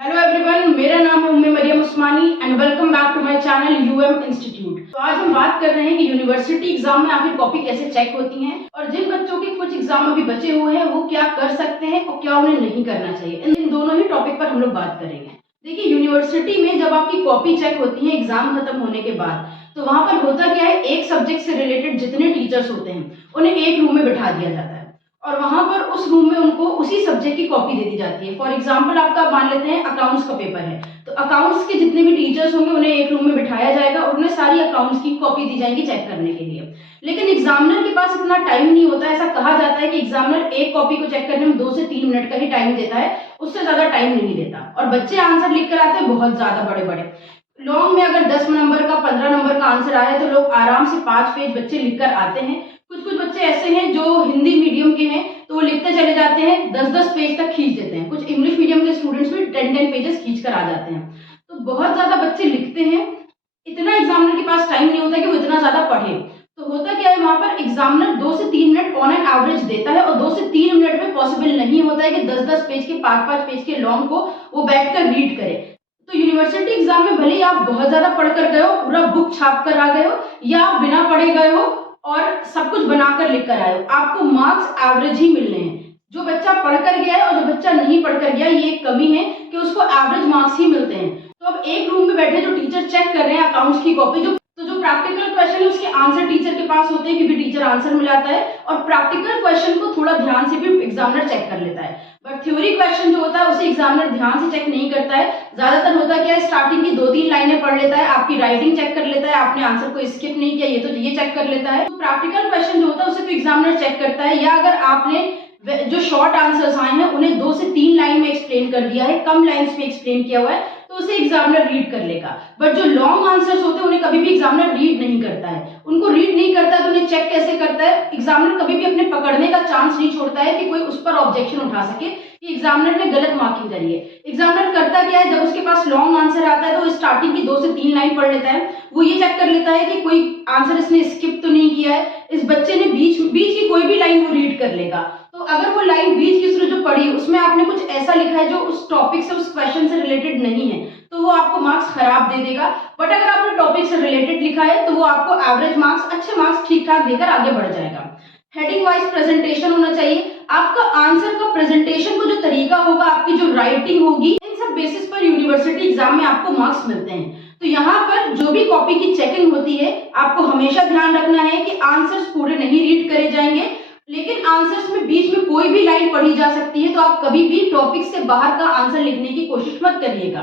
Hello everyone, मेरा नाम है Umme Maryam Usmani and welcome back to my channel UM institute. तो आज हम बात कर रहे हैं कि यूनिवर्सिटी एग्जाम में आखिर कॉपी कैसे चेक होती हैं और जिन बच्चों के कुछ एग्जाम अभी बचे हुए हैं वो क्या कर सकते हैं और क्या उन्हें नहीं करना चाहिए। इन दोनों ही टॉपिक पर हम लोग बात करेंगे। देखिए, यूनिवर्सिटी में जब आपकी कॉपी चेक होती है एग्जाम खत्म होने के बाद, तो वहां पर होता क्या है, एक सब्जेक्ट से रिलेटेड जितने टीचर्स होते हैं उन्हें एक रूम में बिठा दिया जाता है और वहां पर उस रूम में उनको उसी सब्जेक्ट की कॉपी दे दी जाती है। फॉर एग्जाम्पल आपका मान लेते हैं अकाउंट्स का पेपर है, तो अकाउंट्स के जितने भी टीचर्स होंगे उन्हें एक रूम में बिठाया जाएगा और उन्हें सारी अकाउंट्स की कॉपी दी जाएगी चेक करने के लिए। लेकिन एग्जामिनर के पास इतना टाइम नहीं होता। ऐसा कहा जाता है कि एग्जामिनर एक कॉपी को चेक करने में 2 से 3 मिनट का ही टाइम देता है, उससे ज्यादा टाइम नहीं देता। और बच्चे आंसर लिख कर आते हैं बहुत ज्यादा बड़े बड़े। लॉन्ग में अगर 10 नंबर का 15 नंबर का आंसर आया तो लोग आराम से 5 पेज बच्चे लिख कर आते हैं। कुछ कुछ बच्चे ऐसे हैं जो हिंदी मीडियम के हैं तो वो लिखते चले जाते हैं, 10-10 पेज तक खींच देते हैं। कुछ इंग्लिश मीडियम के स्टूडेंट्स भी 10-10 पेजेस खींच कर आ जाते हैं। तो बहुत ज्यादा बच्चे लिखते हैं, इतना एग्जामिनर के पास टाइम नहीं होता कि वो इतना ज्यादा पढ़े। तो होता क्या है, वहां पर एग्जामिनर 2 से 3 मिनट ऑन एन एवरेज देता है और 2 से 3 मिनट में पॉसिबल नहीं होता है कि 10-10 पेज के 5-5 पेज के लॉन्ग को वो बैठकर रीड करे। तो यूनिवर्सिटी एग्जाम में भले ही आप बहुत ज्यादा पढ़कर गए हो, पूरा बुक छाप कर आ गए हो, या आप बिना पढ़े गए हो और सब कुछ बनाकर लिख कर आए हो, आपको मार्क्स एवरेज ही मिलने हैं। जो बच्चा पढ़कर गया है और जो बच्चा नहीं पढ़कर गया, ये एक कमी है कि उसको एवरेज मार्क्स ही मिलते हैं। तो अब एक रूम में बैठे जो टीचर चेक कर रहे हैं अकाउंट्स की कॉपी, जो प्रैक्टिकल क्वेश्चन है उसके आंसर टीचर के पास होते हैं क्योंकि टीचर आंसर मिलाता है और प्रैक्टिकल क्वेश्चन को थोड़ा ध्यान से भी एग्जामिनर चेक कर लेता है। बट थ्योरी क्वेश्चन जो होता है उसे एग्जामिनर ध्यान से चेक नहीं करता है। ज्यादातर होता क्या है, स्टार्टिंग की 2-3 लाइनें पढ़ लेता है, आपकी राइटिंग चेक कर लेता है, आपने आंसर को स्किप नहीं किया ये तो ये चेक कर लेता है। तो प्रैक्टिकल क्वेश्चन जो होता है उसे तो एग्जामिनर चेक करता है, या अगर आपने जो शॉर्ट आंसर्स आए हैं उन्हें 2 से 3 लाइन में एक्सप्लेन कर दिया है, कम लाइंस में एक्सप्लेन किया हुआ है, तो उसे एग्जामिनर रीड कर लेगा। बट जो लॉन्ग आंसर्स होते हैं उन्हें कभी भी एग्जामिनर रीड नहीं करता है। उनको रीड नहीं करता है तो उन्हें चेक कैसे करता है, एग्जामिनर कभी भी अपने पकड़ने का चांस नहीं छोड़ता है कि कोई उस पर ऑब्जेक्शन उठा सके कि एग्जामिनर ने गलत मार्किंग करी है। एग्जामिनर करता क्या है, जब उसके पास लॉन्ग आंसर आता है तो वो स्टार्टिंग की 2 से 3 लाइन पढ़ लेता है। वो ये चेक कर लेता है कि कोई आंसर इसने स्किप तो नहीं किया है, इस बच्चे ने बीच की कोई भी लाइन वो रीड कर लेगा। तो अगर वो लाइन बीच की उसने जो पढ़ी उसमें आपने कुछ ऐसा लिखा है जो उस टॉपिक से, उस क्वेश्चन से रिलेटेड नहीं है, तो वो आपको मार्क्स खराब दे देगा। बट अगर आपने टॉपिक से रिलेटेड लिखा है तो वो आपको एवरेज मार्क्स, अच्छे मार्क्स ठीक ठाक देकर आगे बढ़ जाएगा। हेडिंग वाइज प्रेजेंटेशन होना चाहिए। आपका आंसर का प्रेजेंटेशन का जो तरीका होगा, आपकी जो राइटिंग होगी, इन सब बेसिस पर यूनिवर्सिटी एग्जाम में आपको मार्क्स मिलते हैं। तो यहाँ पर जो भी कॉपी की चेकिंग होती है, आपको हमेशा ध्यान रखना है कि आंसर्स पूरे नहीं रीड करे जाएंगे, लेकिन आंसर्स में बीच में कोई भी लाइन पढ़ी जा सकती है। तो आप कभी भी टॉपिक से बाहर का आंसर लिखने की कोशिश मत करिएगा।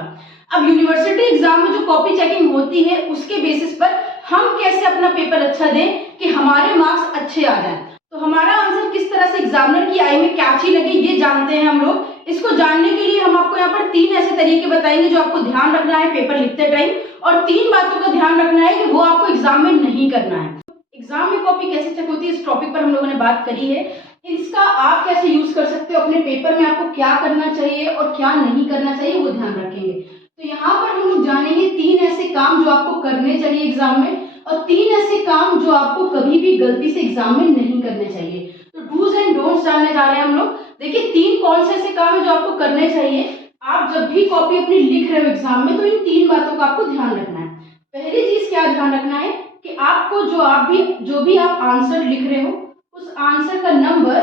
अब यूनिवर्सिटी एग्जाम में जो कॉपी चेकिंग होती है उसके बेसिस पर हम कैसे अपना पेपर अच्छा दें कि हमारे मार्क्स अच्छे आ जाएं। तो हमारा आंसर किस तरह से एग्जामिनर की आई में कैची लगे ये जानते हैं हम लोग। इसको जानने के लिए हम आपको यहाँ पर 3 ऐसे तरीके बताएंगे जो आपको ध्यान रखना है पेपर लिखते टाइम, और 3 बातों का ध्यान रखना है कि वो आपको एग्जाम में नहीं करना है। एग्जाम में कॉपी कैसे चेक होती है इस टॉपिक पर हम लोगों ने बात करी है। इसका आप कैसे यूज कर सकते हो अपने पेपर में, आपको क्या करना चाहिए और क्या नहीं करना चाहिए वो ध्यान रखेंगे। तो यहाँ पर हम लोग जानेंगे 3 ऐसे काम जो आपको करने चाहिए एग्जाम में, और 3 ऐसे काम जो आपको कभी भी गलती से एग्जाम में नहीं करने चाहिए। तो डूज एंड डोंट्स जानने जा रहे हैं हम लोग। देखिए 3 कौन से ऐसे काम है जो आपको करने चाहिए। आप जब भी कॉपी अपनी लिख रहे हो एग्जाम में तो इन 3 बातों का आपको ध्यान रखना है। पहली चीज क्या ध्यान रखना है कि आपको जो भी आप आंसर लिख रहे हो उस आंसर का नंबर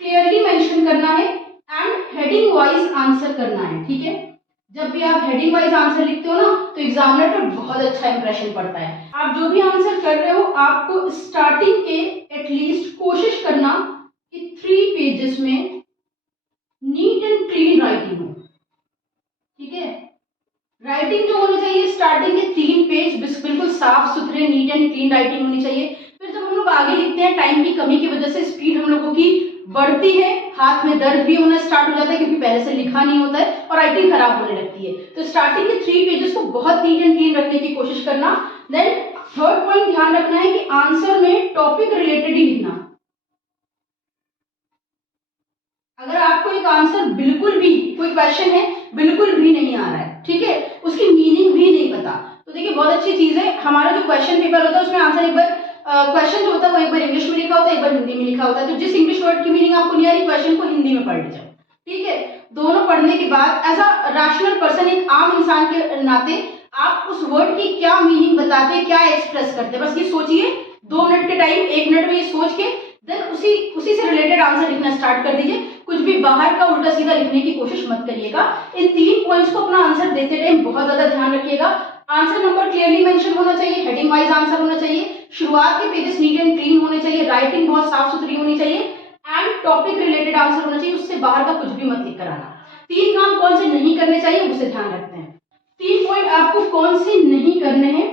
क्लियरली मेंशन करना है एंड हेडिंग वाइज आंसर करना है। ठीक है, जब भी आप हेडिंग वाइज आंसर लिखते हो ना तो एग्जामिनर पर बहुत अच्छा इंप्रेशन पड़ता है। आप जो भी आंसर कर रहे हो आपको स्टार्टिंग के एटलीस्ट कोशिश करना कि 3 पेजेस में नीट एंड क्लीन राइटिंग हो। ठीक है, राइटिंग जो होनी चाहिए स्टार्टिंग के 3 पेज बिल्कुल साफ सुथरे नीट एंड क्लीन राइटिंग होनी चाहिए। फिर जब हम लोग आगे लिखते हैं टाइम की कमी की वजह से स्पीड हम लोगों की बढ़ती है, हाथ में दर्द भी होना स्टार्ट हो जाता है क्योंकि पहले से लिखा नहीं होता है और राइटिंग खराब होने लगती है। तो स्टार्टिंग के 3 पेजेस को बहुत नीट एंड क्लीन रखने की कोशिश करना। देन थर्ड पॉइंट ध्यान रखना है कि आंसर में टॉपिक रिलेटेड ही लिखना। अगर आपको एक आंसर बिल्कुल भी, कोई क्वेश्चन है बिल्कुल भी नहीं आ रहा है, ठीक है, उसकी मीनिंग भी नहीं पता, तो देखिए बहुत अच्छी चीज है, हमारा जो क्वेश्चन पेपर होता है उसमें आंसर एक बार क्वेश्चन जो होता है वो एक बार इंग्लिश में लिखा होता है, एक बार हिंदी में लिखा होता है। तो जिस इंग्लिश वर्ड की मीनिंग आपको नहीं आ रही, क्वेश्चन को हिंदी में पढ़ लीजिए। ठीक है, दोनों पढ़ने के बाद एज अ रैशनल पर्सन, एक आम इंसान के नाते आप उस वर्ड की क्या मीनिंग बताते हैं, क्या एक्सप्रेस करते हैं, बस ये सोचिए 2 मिनट के टाइम, 1 मिनट में ये सोच के देन उसी से रिलेटेड आंसर लिखना स्टार्ट कर दीजिए। कुछ भी बाहर का उल्टा सीधा लिखने की कोशिश मत करिएगा। इन 3 पॉइंट्स को अपना आंसर देते टाइम बहुत ज्यादा ध्यान रखिएगा। आंसर नंबर क्लियरली मेंशन होना चाहिए, हेडिंग वाइज आंसर होना चाहिए, शुरुआत के पेजेस नीट एंड क्लीन होने चाहिए, राइटिंग बहुत साफ सुथरी होनी चाहिए एंड टॉपिक रिलेटेड आंसर होना चाहिए। उससे बाहर का कुछ भी मत लिख कर आना। 3 काम कौन से नहीं करने चाहिए उसे ध्यान रखते हैं। 3 पॉइंट आपको कौन से नहीं करने हैं।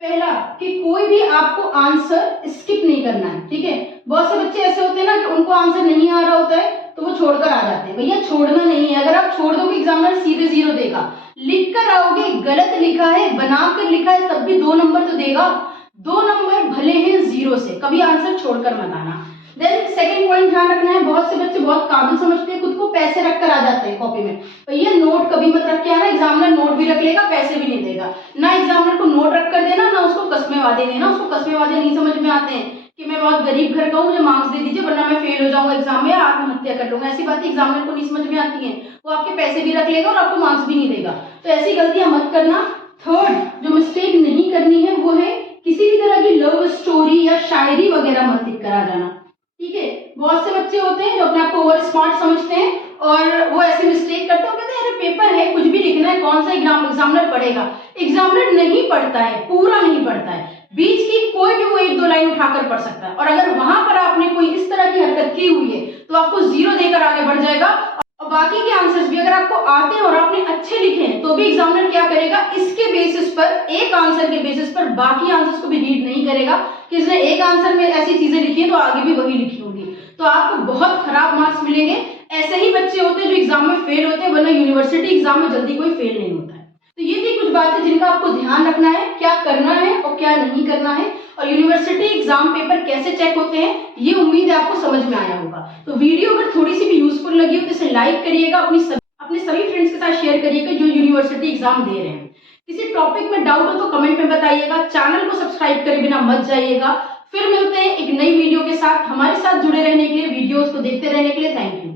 पहला कि कोई भी आपको आंसर स्किप नहीं करना है, ठीक है। बहुत से बच्चे ऐसे होते हैं ना कि उनको आंसर नहीं आ रहा होता है तो वो छोड़कर आ जाते हैं। भैया छोड़ना नहीं है, अगर आप छोड़ दोगे एग्जामिनर सीधे 0 देगा। लिख कर आओगे, गलत लिखा है, बनाकर लिखा है, तब भी 2 नंबर तो देगा। 2 नंबर भले हैं 0 से, कभी आंसर छोड़कर मत आना। देन सेकंड पॉइंट ध्यान रखना है, बहुत से बच्चे बहुत काबिल समझते हैं खुद को, पैसे रखकर आ जाते हैं कॉपी में। भैया नोट कभी मत रख के आना, एग्जामिनर नोट भी रख लेगा, पैसे भी नहीं देगा। ना एग्जामिनर को नोट रख कर देना, ना उसको कस्मे वादे देना। उसको कस्मे वादे नहीं समझ में आते हैं कि मैं बहुत गरीब घर का हूँ, मुझे मार्क्स दे दीजिए वरना मैं फेल हो जाऊंगा एग्जाम में या आत्महत्या कर लूंगा। ऐसी बातें एग्जामिनर को नहीं समझ में आती है। वो आपके पैसे भी रख लेगा और आपको मार्क्स भी नहीं देगा। तो ऐसी गलतियां मत करना। थर्ड जो मिस्टेक नहीं करनी है वो है किसी भी तरह की लव स्टोरी या शायरी वगैरह मत लिख कर आ जाना, ठीक है। बहुत से बच्चे होते हैं जो अपने आप को ओवर स्मार्ट समझते हैं और वो ऐसे मिस्टेक करते हैं। वो कहते हैं अरे पेपर है, कुछ भी लिखना है, कौन सा एग्जामिनर पढ़ेगा। एग्जामिनर नहीं पढ़ता है, पूरा नहीं पढ़ता है, बीच की कोई भी वो 1-2 लाइन उठाकर पढ़ सकता है। और अगर वहां पर आपने कोई इस तरह की हरकत की हुई है तो आपको 0 देकर आगे बढ़ जाएगा। और बाकी के आंसर्स भी अगर आपको आते हैं और आपने अच्छे लिखे हैं तो भी एग्जामिनर क्या करेगा, इसके बेसिस पर, एक आंसर के बेसिस पर बाकी आंसर्स को भी रीड नहीं करेगा कि इसने एक आंसर में ऐसी चीजें लिखी है तो आगे भी वही लिखी होगी, तो आपको बहुत खराब मार्क्स मिलेंगे। ऐसे ही बच्चे होते हैं जो एग्जाम में फेल होते हैं, वरना यूनिवर्सिटी एग्जाम में जल्दी कोई फेल नहीं होता है। तो ये थी कुछ बातें जिनका आपको ध्यान रखना है, क्या करना है और क्या नहीं करना है, और यूनिवर्सिटी एग्जाम पेपर कैसे चेक होते हैं, ये उम्मीद है आपको समझ में आया होगा। तो वीडियो अगर थोड़ी सी भी यूजफुल लगी हो तो इसे लाइक करिएगा, अपने सभी फ्रेंड्स के साथ शेयर करिएगा जो यूनिवर्सिटी एग्जाम दे रहे हैं। किसी टॉपिक में डाउट हो तो कमेंट में बताइएगा। चैनल को सब्सक्राइब करे बिना मत जाइएगा। फिर मिलते हैं एक नई वीडियो के साथ। हमारे साथ जुड़े रहने के लिए, वीडियोस को देखते रहने के लिए थैंक यू।